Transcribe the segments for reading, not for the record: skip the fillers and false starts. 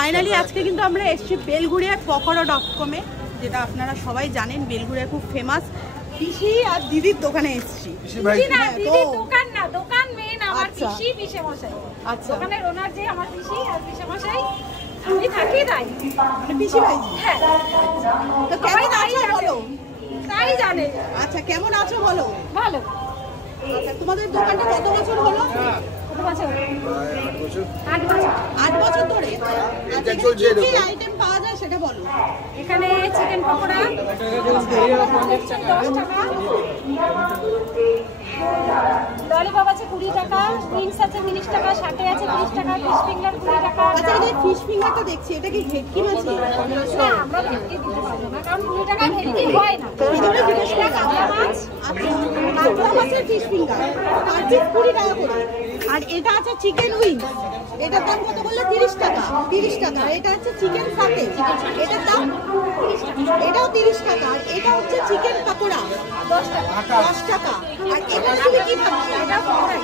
Finally আজকে কিন্তু আমরা এসেছি বেলঘুরিয়া পকোড়া.com-এ, যেটা আপনারা সবাই জানেন বেলঘুরিয়া খুব ফেমাস। পিসি আর দিদির দোকানে এসেছি। পিসি না, দিদির দোকান না, দোকান মেন আমার পিসি পিসে মশাই। আচ্ছা, দোকানের ওনার যে আমার পিসি আর পিসে মশাই, আমি থাকি তাই মানে পিসি ভাই। হ্যাঁ, তো কেমন আছো বলো? তাই জানে। আচ্ছা, কেমন আছো বলো? ভালো। আচ্ছা, তোমাদের দোকানটা কত বছর হলো? কত বছর? 8 বছর। 8 বছর ধরে। এটা চলছে কি আইটেম পাওয়া যায় সেটা বলো। এখানে চিকেন পকোড়া 10 টাকা, ললিপপ আছে 20 টাকা, উইংস আছে 30 টাকা, সাথে আছে 30 টাকা, ফিশ ফিঙ্গার 20 টাকা। আচ্ছা, এই যে ফিশ ফিঙ্গারটা দেখছি, এটা কি ভেটকি মাছ? না, আমরা ভেটকি দিতে পারবো না, কারণ 20 টাকা ভেটকি হয় না। ভিতরে জিনিস এটা কাতলা মাছ। আচ্ছা, কাতলা মাছের ফিশ ফিঙ্গার আর পিস 20 টাকা করে। আর এটা আছে চিকেন উইংস, এটার দাম কত বললে? 30 টাকা। 30 টাকা। এটা হচ্ছে চিকেন সাথে, এটার দাম 30 টাকা। এটাও 30 টাকা। আর এটা হচ্ছে চিকেন পকোড়া 10 টাকা। 10 টাকা। আর এটা তুমি কি ভাবছো? এটা পকোড়া।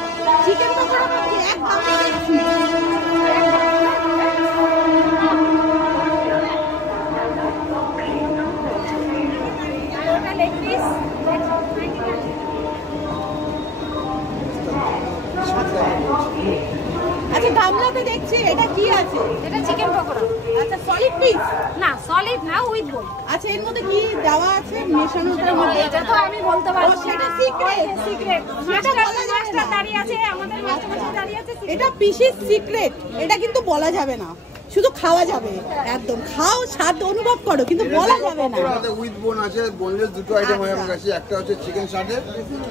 চিকেন পকোড়া ভাবছি এক দাম। ওটা লেগ পিস 90 টাকা। আচ্ছা, গামলাতে দেখছি এটা কি আছে? এটা চিকেন পকোড়া। আচ্ছা, সলিড পিস। না, সলিড না, উইথ বোল। আচ্ছা, এর মধ্যে কি দেওয়া আছে মেশানোটার মধ্যে? এটা তো আমি বলতে পারবো না, সেটা সিক্রেট। সিক্রেট। সেটা বলা যাবে মাস্টার না। দাঁড়িয়ে আছে, আমাদের মাস্টার দাঁড়িয়ে আছে। এটা পিসির সিক্রেট, এটা কিন্তু বলা যাবে না, শুধু খাওয়া যাবে। একদম খাও, স্বাদ অনুভব করো, কিন্তু বলা যাবে না। আমাদের উইথ বোন আছে, বোনলেস দুটো আইটেম হয় আমার কাছে। একটা হচ্ছে চিকেন সাথে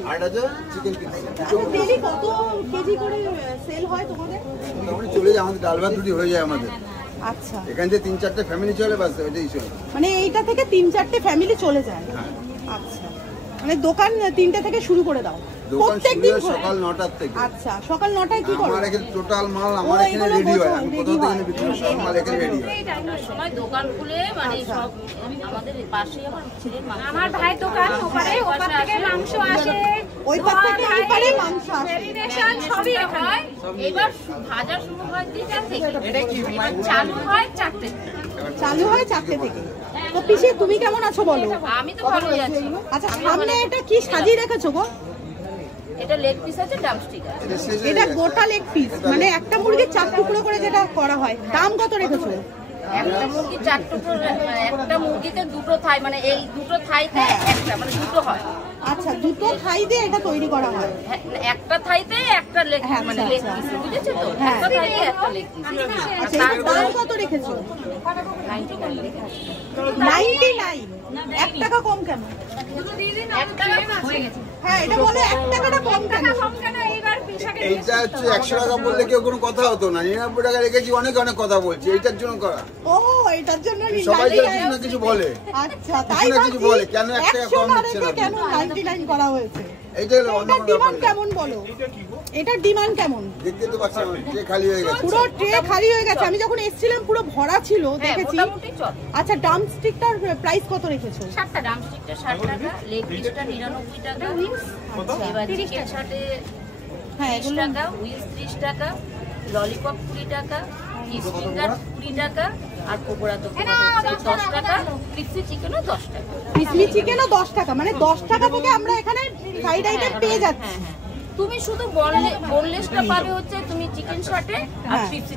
আর একটা হচ্ছে চিকেন পিস। ডেলি কত কেজি করে সেল হয় তোমাদের? মোটামুটি চলে যায়, আমাদের ডাল ভাত রুটি হয়ে যায় আমাদের। আচ্ছা, এখান থেকে 3-4টে ফ্যামিলি চলে, বাস এটাই চলে। মানে এইটা থেকে 3-4টে ফ্যামিলি চলে যায়। হ্যাঁ, আচ্ছা, মানে দোকান 3টে থেকে শুরু করে দাও দোকান শুরু প্রত্যেকদিন হয় সকাল 9টার থেকে। আচ্ছা, সকাল 9টায় কি করো? আমার এখানে টোটাল মাল আমার ও, এখানে এগুলো রেডি হয়। বোঝো, আমি ready কোথাও থেকে হয়। বিক্রি সব মাল এখানে রেডি হয়। সময় দোকান খুলে মানে আচ্ছা। সব আমাদের পাশেই আমার ছেলের মাংস। আমার ভাই দোকান ওপারে, ওপার থেকে মাংস আসে, ওই পার থেকে এই পারে মাংস আসে। ম্যারিনেশন সবই হয়। এবার ভাজা শুরু হয় 2টা থেকে, এবার চালু হয় 4টে। চালু হয় 4টে থেকে। তো পিসি, তুমি কেমন আছো বলো? আমি তো ভালো যাচ্ছি। আচ্ছা, সামনে এটা কি সাজিয়ে রেখেছো গো? এটা লেগ পিস আছে, ড্রামস্টিক আছে। এটা শেষ হয়ে এটা গেছে। গোটা লেগ পিস, মানে একটা মুরগির 4 টুকরো করে যেটা করা হয়। দাম কত রেখেছো? একটা মুরগি 4 টুকরো, একটা মুরগিতে 2টো থাই, মানে এই 2টো থাইতে একটা, মানে 2টো হয়। আচ্ছা, দুটো থাই দিয়ে এটা তৈরি করা হয়। হ্যাঁ, একটা থাইতে একটা লেগ, হ্যাঁ, মানে আচ্ছা, লেগ আচ্ছা। পিস, বুঝেছো তো? হ্যাঁ। একটা থাইতে একটা লেগ পিস। আচ্ছা, এটার দাম কত রেখেছো? 99 লেখা আছে। 99। 1 টাকা কম কেন? একটা হয়ে গেছে। হ্যাঁ, এটা বলে 1 টাকাটা কম কেন? কম কেন এইবার পিসাকে এইটা হচ্ছে 100 টাকা বললে কেউ কোনো কথা হতো না। 99 টাকা রেখেছি, অনেক অনেক কথা বলছি এইটার জন্য করা। ও, এটার জন্য সবাই তো 99। কিছু না কিছু বলে। আচ্ছা, তাই কিছু না কিছু বলে, কেন 1 টাকা 100 কম না দিচ্ছে রেখে না? কেন 99 করা হয়েছে? এইটা হলো অন্য এটার কোনো ব্যাপার ডিমান্ড না। কেমন বলো? এটার ডিমান্ড কেমন? দেখতে তো পাচ্ছি না, ট্রে খালি হয়ে গেছে। পুরো ট্রে খালি হয়ে গেছে। আমি যখন এসেছিলাম পুরো ভরা ছিল, হ্যাঁ, দেখেছি। মোটামুটি চল। আচ্ছা, ড্রামস্টিকটার প্রাইস কত রেখেছো? 60টা, ড্রামস্টিকটা 60 টাকা, লেগ পিসটা 99 টাকা, এবার চিকেন সাথে হ্যাঁ, 30 এগুলো টাকা, উইংস 30 টাকা, ললিপপ 20 টাকা, ফিশ ফিঙ্গার 20 টাকা, আর পকোড়া তো 10 টাকা, ক্রিসপি চিকেনও 10 টাকা। পিসলি চিকেনও 10 টাকা, মানে 10 টাকা থেকে আমরা এখানে সাইড আইটেম পেয়ে যাচ্ছি। হ্যাঁ, হ্যাঁ। তুমি শুধু বোনলেসটা পাবে হচ্ছে তুমি চিকেন শার্টে আর হ্যাঁ। ক্রিসপি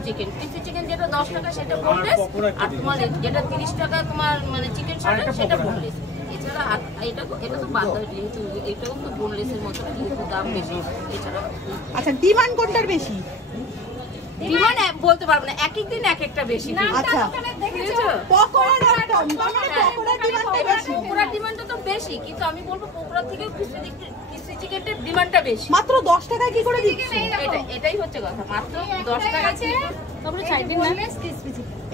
চিকেন যেটা 10 টাকা সেটা বোনলেস, আর তোমার যেটা 30 টাকা তোমার মানে চিকেন শার্টে সেটা বোনলেস। এছাড়া এটা তো বাদ দাও, যেহেতু এটাও তো বোনলেসের মতো, যেহেতু দাম বেশি। এছাড়া আচ্ছা, ডিমান্ড কোনটার বেশি? ডিমান্ড বলতে পারবো না, এক এক দিন এক একটা বেশি। আচ্ছা, বুঝেছো? পকোড়া.com, তার মানে পকোড়ার ডিমান্ডটা বেশি। পকোড়ার ডিমান্ডটা তো বেশি, কিন্তু আমি বলবো পকোড়া থেকে ক্রিসপি চিকেনটার ডিমান্ডটা বেশি। মাত্র 10 টাকায় কি করে দিচ্ছি? এটাই হচ্ছে কথা, মাত্র 10 টাকা আছে। তারপরে সাইডের নাম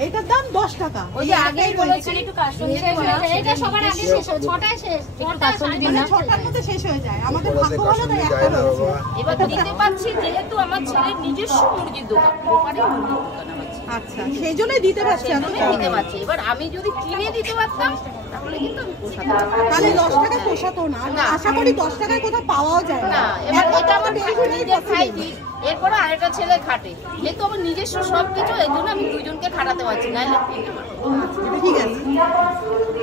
এইটার দাম 10 টাকা। ওই যে আগেই বলেছি একটু কাস্টমার এটা সবার আগে শেষ হয়, 6টায় শেষ, 6টা মানে 6টার মধ্যে শেষ হয়ে যায়। আমাদের ভাগ্য ভালো তাই একটা যায় না হয়েছে। বাবা। এবার দিতে পারছি, যেহেতু আমার ছেলের নিজস্ব মুরগির দোকান, ওপারে মুরগির দোকান আমার ছেলে। আচ্ছা, সেই জন্যই দিতে পারছি এত সেজন্যই কম। দিতে পারছি। এবার আমি যদি কিনে দিতে পারতাম তাহলে কিন্তু আমি পোষাতে পারতাম। তাহলে 10 টাকায় পোষাতো না। আর না। আশা করি 10 টাকায় কোথাও পাওয়াও যায় না, না। এবার এখন এটা আমার বেশি হলেই নিজে খাই possible। দিই, এরপরে আরেকটা ছেলে খাটে, যেহেতু আমার নিজস্ব সবকিছু, এই জন্য আমি দুজনকে খাটাতে পারছি, নাহলে ঠিক আছে।